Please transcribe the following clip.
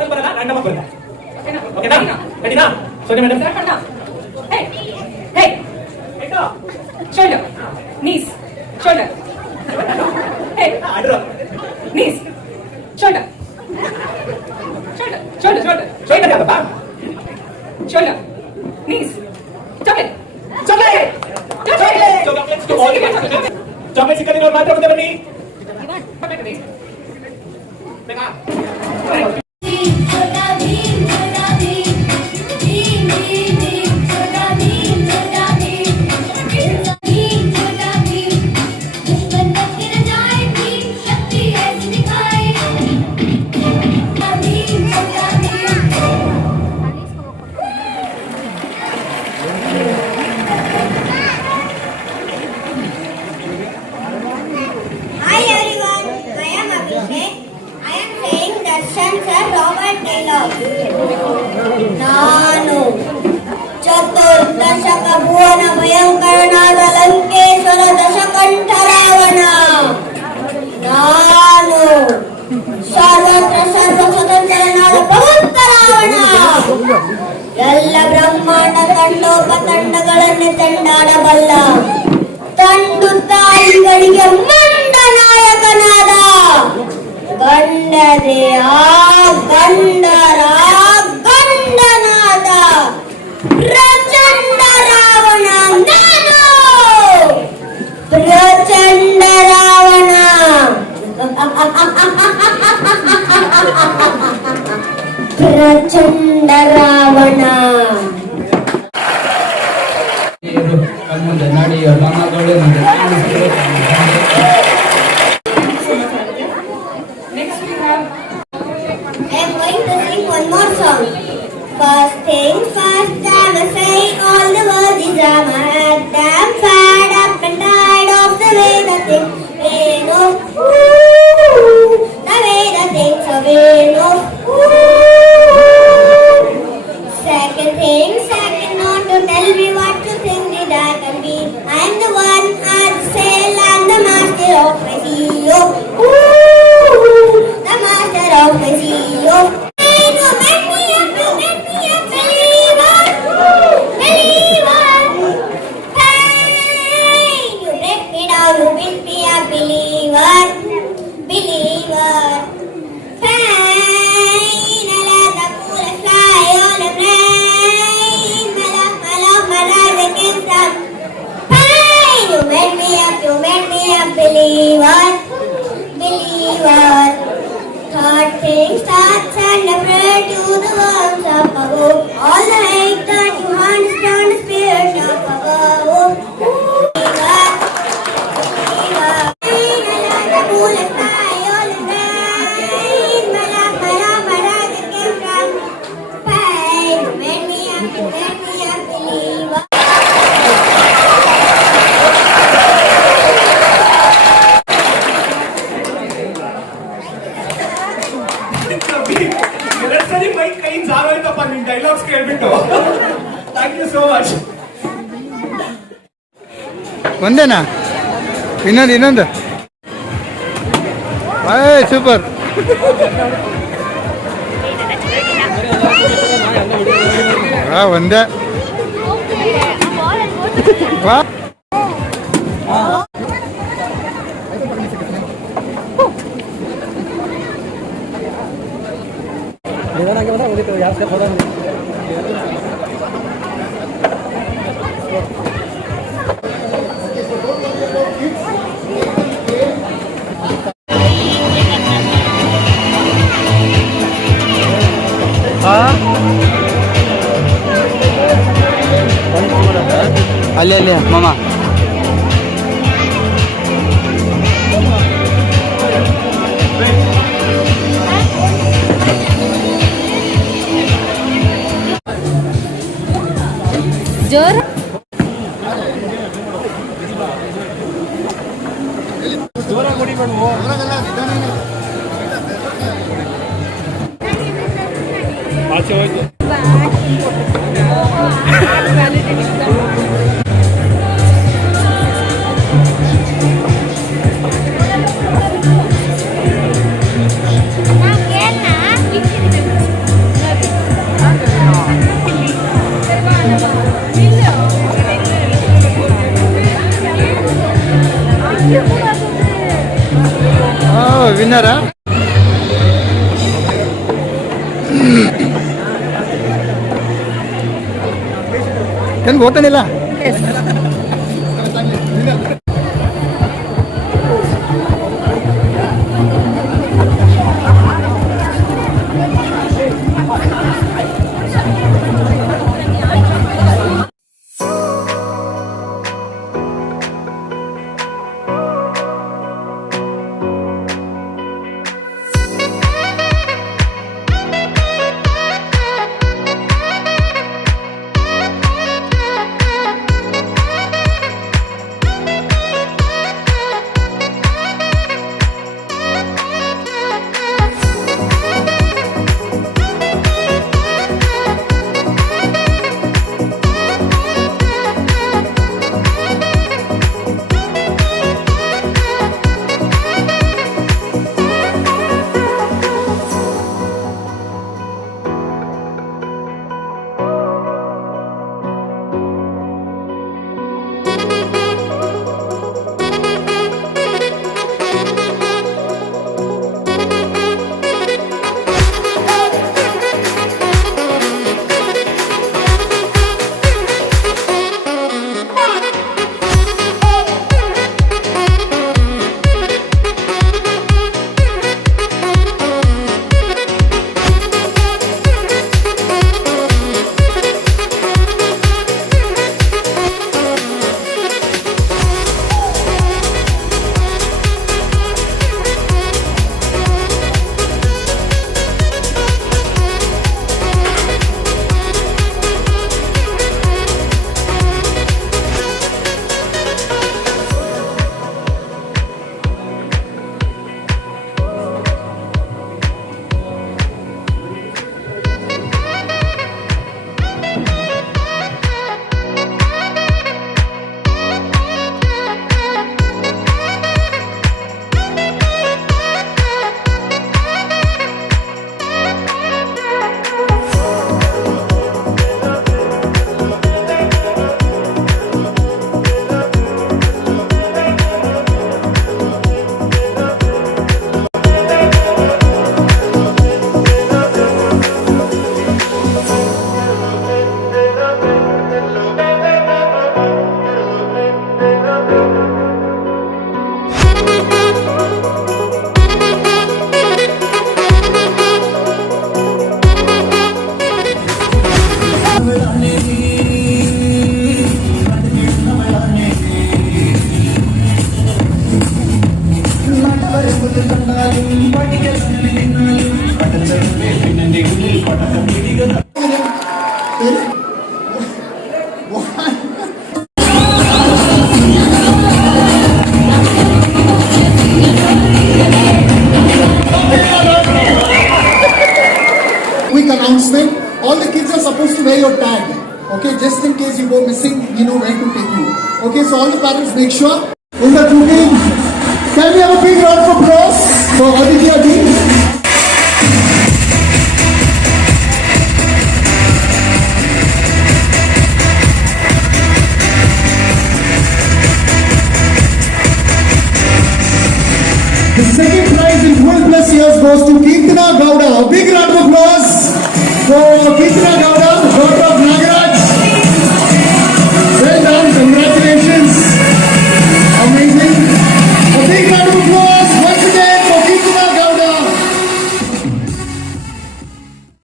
ಮೊದಲು ಬರಲ್ಲ ರ್ಯಾಂಡಮ್ ಆಗಿ ಬರುತ್ತೆ ಓಕೆನಾ ರೆಡಿನಾ Soni madam Hey, hey, shoulder, knees, shoulder. Hey, knees, shoulder, shoulder, shoulder, shoulder, shoulder ಯಾಕಪ್ಪ shoulder, knees, chocolate, chocolate chocolate ಸಿಕ್ಕದಿರೋರು ಮಾತ್ರ ಮುಂದೆ ಬನ್ನಿ ಬೇಕಾ ನಾನು ಚತುರ್ದಶಕ ಭುವನ ಭಯಂಕರನಾದ ಲಂಕೇಶ್ವರ ದಶಕಂಠ ರಾವಣ. ನಾನು ಸರ್ವತ್ರ ಸರ್ವ ಸ್ವತಂತ್ರನಾದ ಪ್ರವಂತ ರಾವಣ. ಎಲ್ಲ ಬ್ರಹ್ಮಾಂಡ ತಂಡೋಪತಂಡಗಳನ್ನು ತಂಡಾಡಬಲ್ಲ ತಂಡು ತಾಯಿಗಳಿಗೆ ಮಂಡ ನಾಯಕನಾದ ಗಂಡದೆ ಆ ಗಂಡರ ಗಂಡನಾದ ಪ್ರಚಂಡ ರಾವಣ. ನಾನು ಪ್ರಚಂಡ ರಾವಣ. ಪ್ರಚಂಡ ರಾವಣ. ನಡೆಯೋ ಮನಗಳು I'm going to sing one more song. First things first, I must say all the words is I'm damn fed up and tired of the way the things ain't no. The way the things are ain't no. Second thing, second not to tell me what you think that I can be. I'm the one at the sail and the master of my CEO. The master of my CEO. Third thing starts and I pray to the worms up above. All the hate that you understand the spirit up above. ಸರಿ ಮೈ ಕೈ ಜಾರೋಯ್ತಪ್ಪ ನಿಮ್ dialogues ಕೇಳ್ಬಿಟ್ಟು thank you so much ಒಂದೇನಾ ಇನ್ನೊಂದು super ಒಂದೇ ಅಲ್ಲಿ ಮಾಮ ಜೋರ ಆಚೆ ಹೋಯ್ತು Nah, ವಿನ್ನರಾ ಏನು ಗೊತ್ತಾನಿಲ್ಲ Quick announcement. All the kids are supposed to wear your tag. Okay, just in case you go missing, you know where to take you. Okay, so all the parents make sure. In the cooking, can we have a big round of applause for Aditya ji? The second prize in 12+ years goes to Kirtana Gowda.